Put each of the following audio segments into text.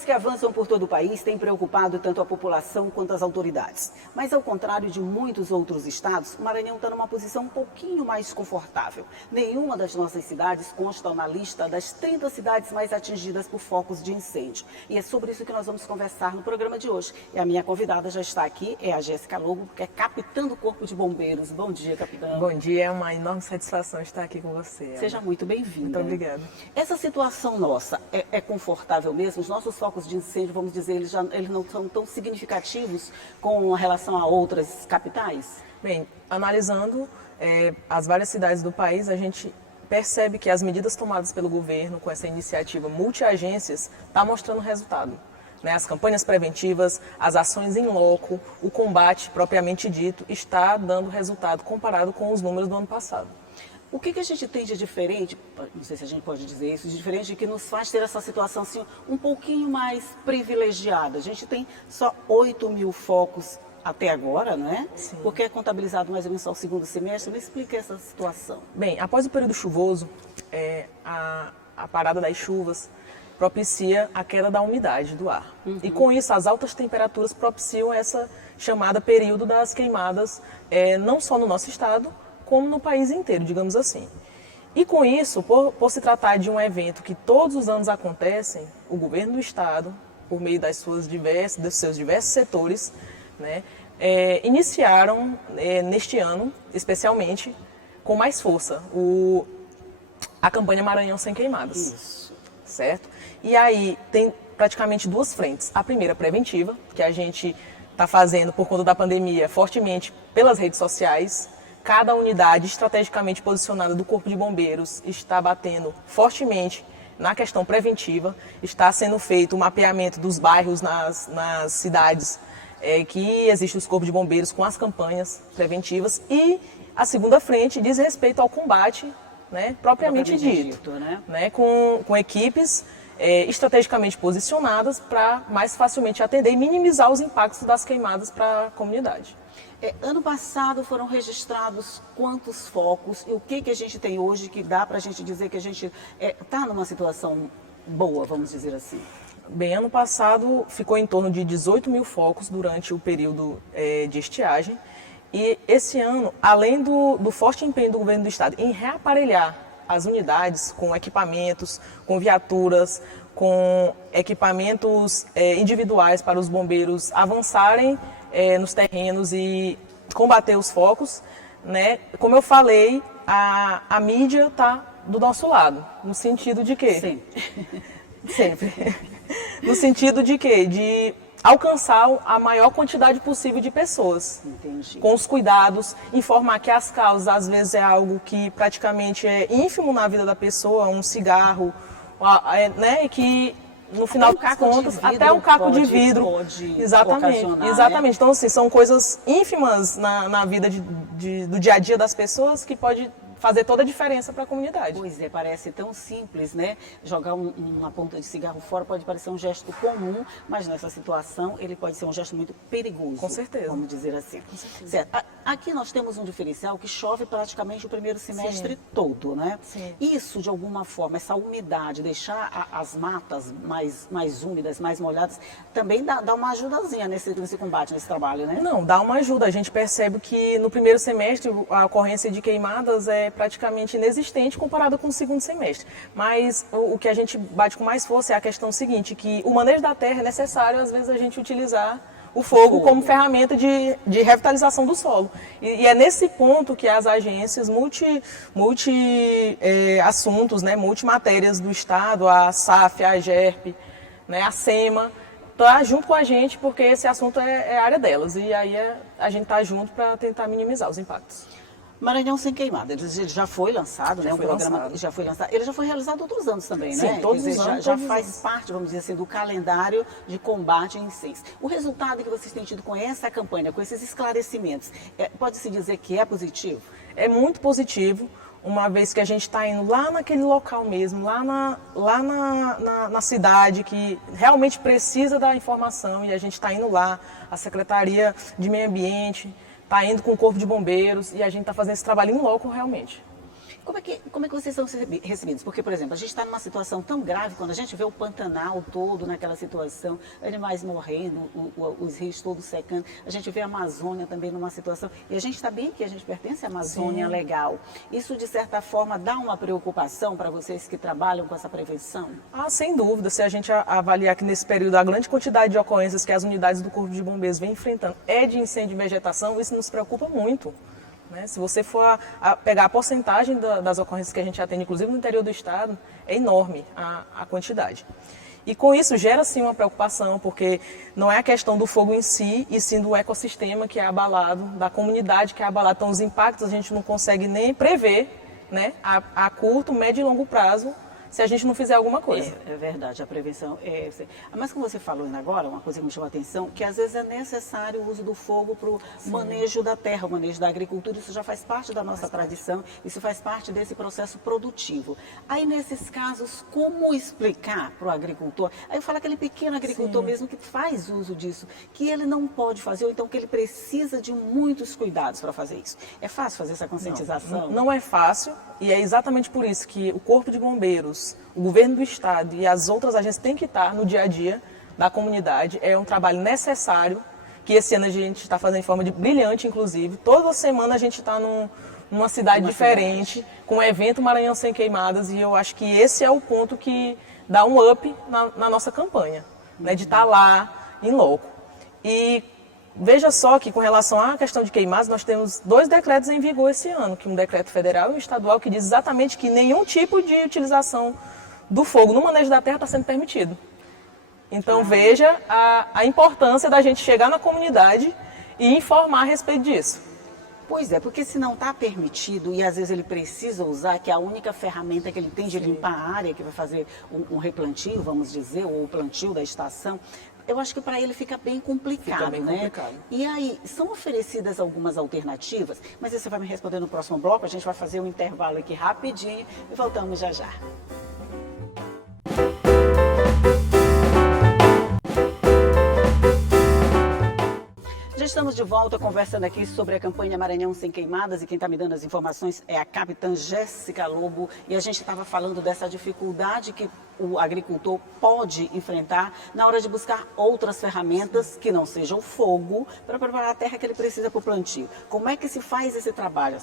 Incêndios que avançam por todo o país têm preocupado tanto a população quanto as autoridades. Mas, ao contrário de muitos outros estados, o Maranhão está numa posição um pouquinho mais confortável. Nenhuma das nossas cidades consta na lista das 30 cidades mais atingidas por focos de incêndio. E é sobre isso que nós vamos conversar no programa de hoje. E a minha convidada já está aqui, é a Jéssica Lobo, que é capitã do Corpo de Bombeiros. Bom dia, capitã. Bom dia, é uma enorme satisfação estar aqui com você, Ana. Seja muito bem-vinda. Muito obrigada. Essa situação nossa é confortável mesmo? Os nossos focos de incêndio, vamos dizer, eles não são tão significativos com relação a outras capitais? Bem, analisando as várias cidades do país, a gente percebe que as medidas tomadas pelo governo com essa iniciativa multiagências está mostrando resultado. As campanhas preventivas, as ações em loco, o combate propriamente dito está dando resultado comparado com os números do ano passado. O que a gente tem de diferente, não sei se a gente pode dizer isso, de diferente que nos faz ter essa situação assim, um pouquinho mais privilegiada? A gente tem só 8.000 focos até agora, não é? Sim. Porque é contabilizado mais ou menos só o segundo semestre. Me explica essa situação. Bem, após o período chuvoso, a parada das chuvas propicia a queda da umidade do ar. E com isso, as altas temperaturas propiciam essa chamada período das queimadas, não só no nosso estado, como no país inteiro, digamos assim. E com isso, por se tratar de um evento que todos os anos acontecem, o governo do estado, por meio dos seus diversos setores, iniciaram neste ano, especialmente, com mais força, a campanha Maranhão Sem Queimadas. Isso. Certo? E aí tem praticamente duas frentes. A primeira, preventiva, que a gente está fazendo por conta da pandemia fortemente pelas redes sociais. Cada unidade estrategicamente posicionada do Corpo de Bombeiros está batendo fortemente na questão preventiva. Está sendo feito o mapeamento dos bairros nas cidades que existem os Corpos de Bombeiros com as campanhas preventivas. E a segunda frente diz respeito ao combate propriamente dito, com equipes estrategicamente posicionadas para mais facilmente atender e minimizar os impactos das queimadas para a comunidade. Ano passado foram registrados quantos focos e o que a gente tem hoje que dá para a gente dizer que a gente está numa situação boa, vamos dizer assim? Bem, ano passado ficou em torno de 18.000 focos durante o período de estiagem. E esse ano, além do forte empenho do governo do estado em reaparelhar as unidades com equipamentos, com viaturas, com equipamentos individuais para os bombeiros avançarem nos terrenos e combater os focos, como eu falei, a mídia está do nosso lado, no sentido de quê? Sempre. Sempre. No sentido de quê? De alcançar a maior quantidade possível de pessoas. Entendi. Com os cuidados, informar que as causas às vezes é algo que praticamente é ínfimo na vida da pessoa, um cigarro, e que no final das contas, até um caco de vidro pode exatamente. Então, assim, são coisas ínfimas na vida do dia a dia das pessoas que pode fazer toda a diferença para a comunidade. Pois é, parece tão simples, Jogar uma ponta de cigarro fora pode parecer um gesto comum, mas nessa situação ele pode ser um gesto muito perigoso. Com certeza. Vamos dizer assim. Com certeza. Certo. Aqui nós temos um diferencial que chove praticamente o primeiro semestre Sim. todo, Sim. Isso, de alguma forma, essa umidade, deixar as matas mais úmidas, mais molhadas, também dá uma ajudazinha nesse combate, nesse trabalho, Não, dá uma ajuda. A gente percebe que no primeiro semestre a ocorrência de queimadas é praticamente inexistente comparado com o segundo semestre. Mas o que a gente bate com mais força é a questão seguinte, que o manejo da terra é necessário, às vezes, a gente utilizar o fogo como ferramenta de revitalização do solo. E é nesse ponto que as agências multi-assuntos, multimatérias do Estado, a SAF, a AGERP, a SEMA, tá junto com a gente, porque esse assunto é a área delas. E aí a gente está junto para tentar minimizar os impactos. Maranhão Sem Queimada, ele já foi lançado, Já um foi programa lançado. já foi lançado. Ele já foi realizado outros anos também, Sim, todos Quer dizer, os anos. já faz parte, vamos dizer assim, do calendário de combate a incêndios. O resultado que vocês têm tido com essa campanha, com esses esclarecimentos, pode-se dizer que é positivo? É muito positivo, uma vez que a gente está indo lá naquele local mesmo, lá na cidade que realmente precisa da informação, e a gente está indo lá, a Secretaria de Meio Ambiente está indo com o Corpo de Bombeiros, e a gente está fazendo esse trabalho em loco realmente. Como é que vocês são recebidos? Porque, por exemplo, a gente está numa situação tão grave, quando a gente vê o Pantanal todo naquela situação, animais morrendo, os rios todos secando, a gente vê a Amazônia também numa situação, e a gente está bem que a gente pertence à Amazônia Sim. legal. Isso, de certa forma, dá uma preocupação para vocês que trabalham com essa prevenção? Ah, sem dúvida. Se a gente avaliar que nesse período a grande quantidade de ocorrências que as unidades do Corpo de Bombeiros vêm enfrentando é de incêndio e vegetação, isso nos preocupa muito. Né? Se você for pegar a porcentagem das ocorrências que a gente atende, inclusive no interior do estado, é enorme a quantidade. E com isso gera sim uma preocupação, porque não é a questão do fogo em si, e sim do ecossistema que é abalado, da comunidade que é abalada. Então os impactos a gente não consegue nem prever, né, a curto, médio e longo prazo, se a gente não fizer alguma coisa. É verdade, a prevenção é... Mas como você falou ainda agora, uma coisa que me chamou a atenção, que às vezes é necessário o uso do fogo para o manejo da terra, o manejo da agricultura, isso já faz parte da nossa tradição, isso faz parte desse processo produtivo. Aí, nesses casos, como explicar para o agricultor? Aí eu falo aquele pequeno agricultor mesmo que faz uso disso, que ele não pode fazer, ou então que ele precisa de muitos cuidados para fazer isso. É fácil fazer essa conscientização? Não é fácil, e é exatamente por isso que o Corpo de Bombeiros, o governo do estado e as outras agências têm que estar no dia a dia da comunidade. É um trabalho necessário, que esse ano a gente está fazendo de forma brilhante, inclusive. Toda semana a gente está numa cidade diferente, com o evento Maranhão Sem Queimadas, e eu acho que esse é o ponto que dá um up na nossa campanha, né, de estar lá em loco. E veja só que, com relação à questão de queimadas, nós temos 2 decretos em vigor esse ano, que um decreto federal e um estadual, que diz exatamente que nenhum tipo de utilização do fogo no manejo da terra está sendo permitido. Então veja a importância da gente chegar na comunidade e informar a respeito disso. Pois é, porque se não está permitido e às vezes ele precisa usar, que é a única ferramenta que ele tem de limpar a área, que vai fazer um replantio, vamos dizer, ou o plantio da estação, eu acho que para ele fica bem complicado, Fica bem né? complicado. E aí, são oferecidas algumas alternativas, mas isso você vai me responder no próximo bloco, a gente vai fazer um intervalo aqui rapidinho e voltamos já já. Já estamos de volta conversando aqui sobre a campanha Maranhão Sem Queimadas, e quem está me dando as informações é a capitã Jéssica Lobo, e a gente estava falando dessa dificuldade que o agricultor pode enfrentar na hora de buscar outras ferramentas que não sejam o fogo para preparar a terra que ele precisa para o plantio. Como é que se faz esse trabalho?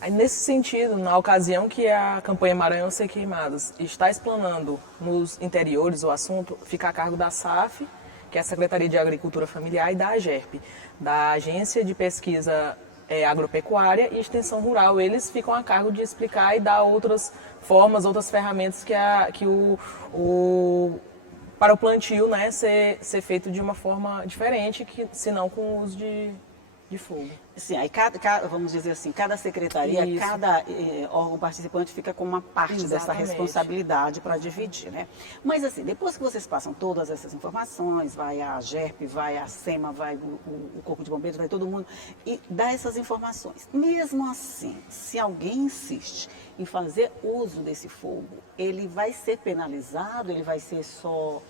Aí, nesse sentido, na ocasião que a campanha Maranhão Sem Queimadas está explanando nos interiores o assunto, fica a cargo da SAF, que é a Secretaria de Agricultura Familiar, e da AGERP, da Agência de Pesquisa Agropecuária e Extensão Rural. Eles ficam a cargo de explicar e dar outras formas, outras ferramentas para o plantio, né, ser feito de uma forma diferente, se não com o uso de fogo. Sim, aí vamos dizer assim, cada secretaria, Isso. cada órgão participante fica com uma parte dessa Exatamente. responsabilidade para dividir, né? Mas assim, depois que vocês passam todas essas informações, vai a AGERP, vai a SEMA, vai o Corpo de Bombeiros, vai todo mundo, e dá essas informações. Mesmo assim, se alguém insiste em fazer uso desse fogo, ele vai ser penalizado, ele vai ser só,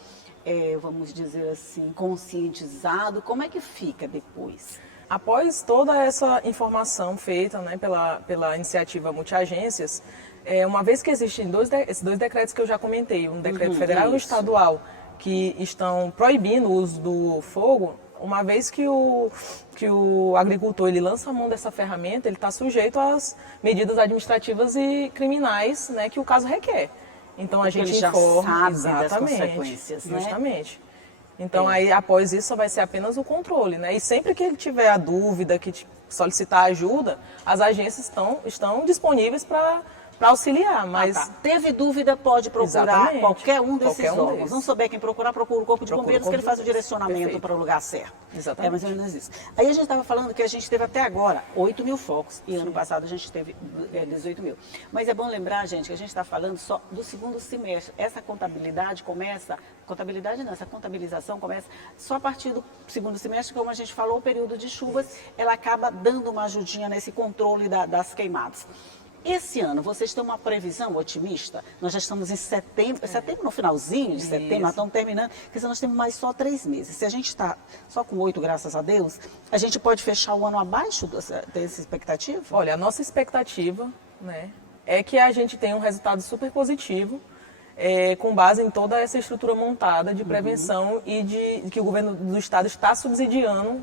vamos dizer assim, conscientizado? Como é que fica depois? Após toda essa informação feita, né, pela iniciativa Multiagências, uma vez que existem esses 2 decretos que eu já comentei, um decreto federal e um estadual, que estão proibindo o uso do fogo, uma vez que o agricultor ele lança a mão dessa ferramenta, ele está sujeito às medidas administrativas e criminais, né, que o caso requer. Então a gente ele já informa sabe das consequências, né? Justamente. Então, aí, após isso, só vai ser apenas o controle, né? E sempre que ele tiver a dúvida, que solicitar ajuda, as agências estão disponíveis para auxiliar, mas... Teve dúvida, pode procurar Exatamente. qualquer um desses Qualquer um órgãos. desses. Não souber quem procurar, procura o Corpo de Procura o Bombeiros, Corpo que ele de faz o Bombeiros. direcionamento Perfeito. para o lugar certo. Exatamente. É mais ou menos isso. Aí a gente estava falando que a gente teve até agora 8 mil focos, e ano passado a gente teve 18 mil. Mas é bom lembrar, gente, que a gente está falando só do segundo semestre. Essa contabilidade começa... Contabilidade não, essa contabilização começa só a partir do segundo semestre, como a gente falou, o período de chuvas, ela acaba dando uma ajudinha nesse controle das queimadas. Esse ano, vocês têm uma previsão otimista? Nós já estamos em setembro, no finalzinho de setembro, nós estamos terminando, quer dizer, nós temos mais só 3 meses. Se a gente está só com 8, graças a Deus, a gente pode fechar o ano abaixo dessa expectativa? Olha, a nossa expectativa, né, é que a gente tem um resultado super positivo, com base em toda essa estrutura montada de prevenção e de que o governo do estado está subsidiando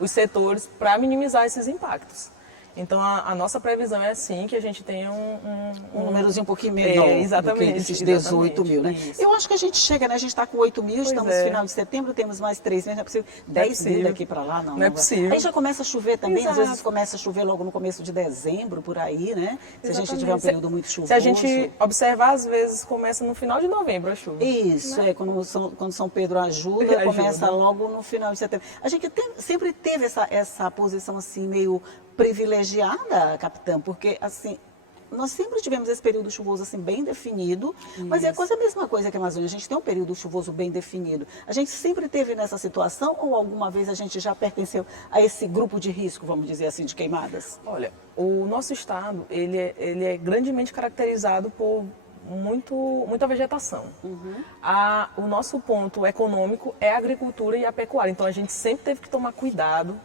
os setores para minimizar esses impactos. Então, a nossa previsão é assim, que a gente tenha um númerozinho um pouquinho menor do que esses 18 mil, né? Isso. Eu acho que a gente chega, né? A gente está com 8 mil, estamos no final de setembro, temos mais 3 meses, não é possível. 10 mil daqui para lá, não. Não é possível. Aí já começa a chover também, Exato. às vezes começa a chover logo no começo de dezembro, por aí, né? Se a gente tiver um período muito chuvoso. Se a gente observar, às vezes começa no final de novembro a chuva. Isso, né? Quando São Pedro ajuda, começa logo no final de setembro. A gente sempre teve essa posição assim, meio privilegiada, capitã, porque assim, nós sempre tivemos esse período chuvoso assim bem definido, mas é quase a mesma coisa que a Amazônia, a gente tem um período chuvoso bem definido. A gente sempre teve nessa situação ou alguma vez a gente já pertenceu a esse grupo de risco, vamos dizer assim, de queimadas? Olha, o nosso estado, ele é grandemente caracterizado por muita vegetação. O nosso ponto econômico é a agricultura e a pecuária, então a gente sempre teve que tomar cuidado,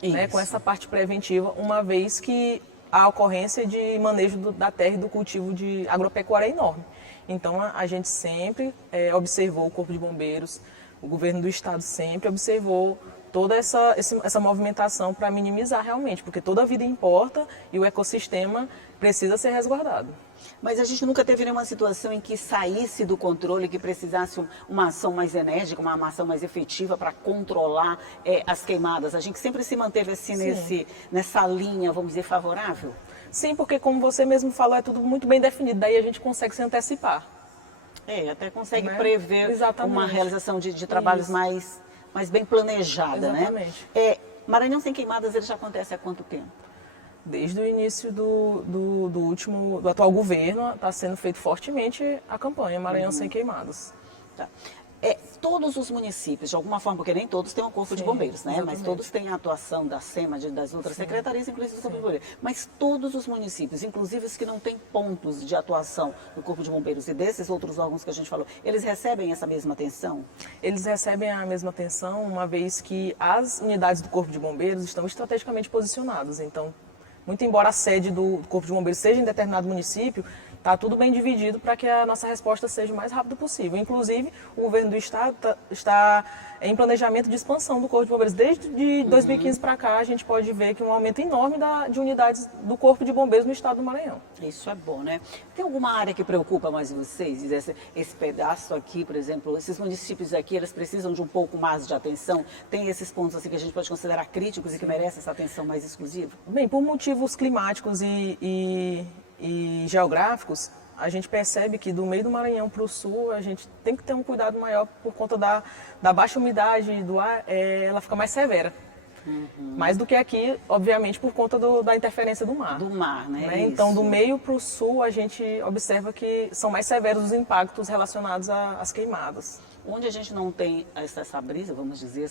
né, com essa parte preventiva, uma vez que a ocorrência de manejo da terra e do cultivo de agropecuária é enorme. Então, a gente sempre observou o Corpo de Bombeiros, o governo do estado sempre observou toda essa movimentação para minimizar realmente, porque toda a vida importa e o ecossistema precisa ser resguardado. Mas a gente nunca teve nenhuma situação em que saísse do controle, que precisasse uma ação mais enérgica, uma ação mais efetiva para controlar as queimadas. A gente sempre se manteve assim nessa linha, vamos dizer, favorável? Sim, porque como você mesmo falou, é tudo muito bem definido, daí a gente consegue se antecipar. Até consegue prever uma realização de trabalhos mais bem planejada, né? Maranhão Sem Queimadas, ele já acontece há quanto tempo? Desde o início do atual governo, está sendo feito fortemente a campanha Maranhão Sem Queimadas. Tá. Todos os municípios, de alguma forma, porque nem todos têm um corpo de bombeiros, né? Mas todos têm a atuação da SEMA, das outras secretarias, inclusive do corpo de bombeiros. Mas todos os municípios, inclusive os que não têm pontos de atuação do corpo de bombeiros e desses outros órgãos que a gente falou, eles recebem essa mesma atenção? Eles recebem a mesma atenção, uma vez que as unidades do corpo de bombeiros estão estrategicamente posicionadas. Então, muito embora a sede do Corpo de Bombeiros seja em determinado município, está tudo bem dividido para que a nossa resposta seja o mais rápido possível. Inclusive, o governo do estado está em planejamento de expansão do Corpo de Bombeiros. Desde 2015 para cá, a gente pode ver que um aumento enorme de unidades do Corpo de Bombeiros no estado do Maranhão. Isso é bom, né? Tem alguma área que preocupa mais vocês? Esse pedaço aqui, por exemplo, esses municípios aqui, eles precisam de um pouco mais de atenção? Tem esses pontos assim que a gente pode considerar críticos e que merecem essa atenção mais exclusiva? Bem, por motivos climáticos e geográficos, a gente percebe que do meio do Maranhão para o sul, a gente tem que ter um cuidado maior por conta da baixa umidade do ar, ela fica mais severa. Mais do que aqui, obviamente, por conta da interferência do mar. Do mar, né? Então, do meio para o sul, a gente observa que são mais severos os impactos relacionados às queimadas. Onde a gente não tem essa brisa, vamos dizer,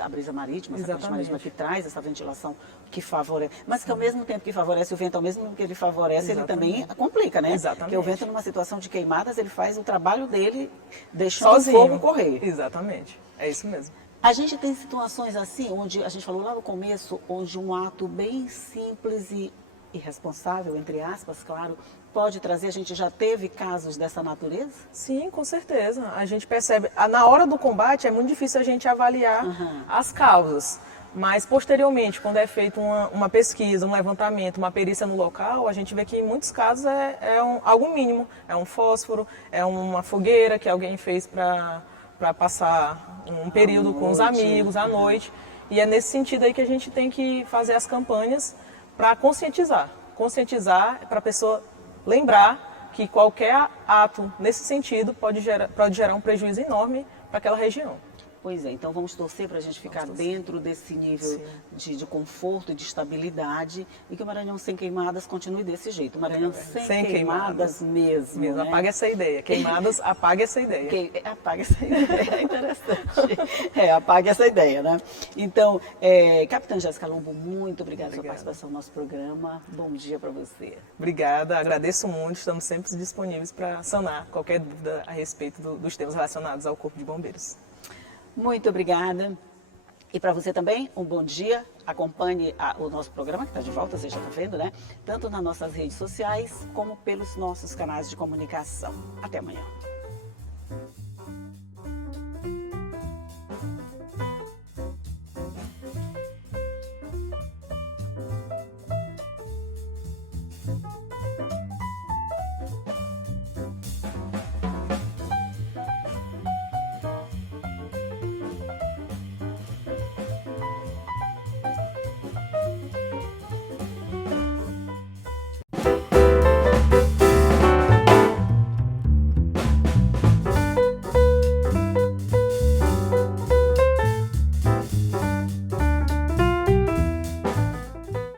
a brisa marítima, essa corrente marítima que traz essa ventilação que favorece, mas que ao mesmo tempo que favorece o vento, ao mesmo tempo que ele favorece, ele também complica, né? Exatamente. Porque o vento, numa situação de queimadas, ele faz o trabalho dele deixando o fogo correr. Exatamente, é isso mesmo. A gente tem situações assim, onde a gente falou lá no começo, onde um ato bem simples e irresponsável, entre aspas, claro, pode trazer, a gente já teve casos dessa natureza? Sim, com certeza. A gente percebe, na hora do combate é muito difícil a gente avaliar as causas, mas posteriormente, quando é feita uma pesquisa, um levantamento, uma perícia no local, a gente vê que em muitos casos algo mínimo, é um fósforo, é uma fogueira que alguém fez para passar um período com os amigos à noite, e é nesse sentido aí que a gente tem que fazer as campanhas para conscientizar para a pessoa lembrar que qualquer ato nesse sentido pode gerar um prejuízo enorme para aquela região. Pois é, então vamos torcer para a gente ficar dentro desse nível de conforto e de estabilidade e que o Maranhão Sem Queimadas continue desse jeito. O Maranhão sem queimadas mesmo. Né? Apaga essa ideia. Queimadas, apaga essa ideia. Apaga essa ideia, é interessante. Apaga essa ideia, né? Então, Capitã Jéssica Lombo, muito obrigada pela sua participação no nosso programa. Bom dia para você. Obrigada, agradeço muito. Estamos sempre disponíveis para sanar qualquer dúvida a respeito dos temas relacionados ao Corpo de Bombeiros. Muito obrigada. E para você também, um bom dia. Acompanhe o nosso programa, que está de volta, você já está vendo, né? Tanto nas nossas redes sociais, como pelos nossos canais de comunicação. Até amanhã.